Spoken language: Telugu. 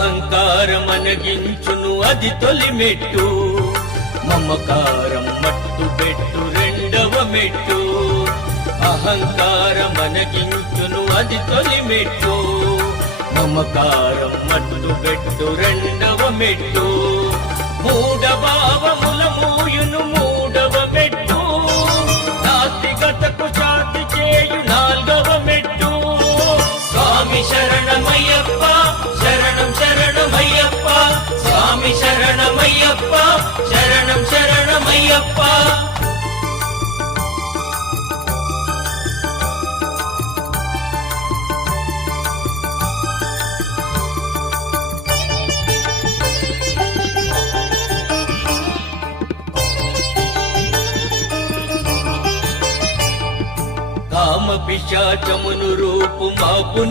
అహంకారమనగించును అది తొలి మెట్టు, మమకారం మట్టు పెట్టు రెండవ మెట్టు. అహంకారమనగించును అది తొలి మెట్టు, మమకారం మట్టు పెట్టు రెండవ మెట్టు. మూఢ భావముల మూయును మూడవ మెట్టు, నాస్తికతకు శాంతి చేయు నాల్గవ మెట్టు. స్వామి శరణమయ్యప్ప శరణం శరణమయ్యప్ప, స్వామి శరణమయ్యప్ప శరణం శరణమయ్యప్ప. కామ పిశాచమును రూపు మాపు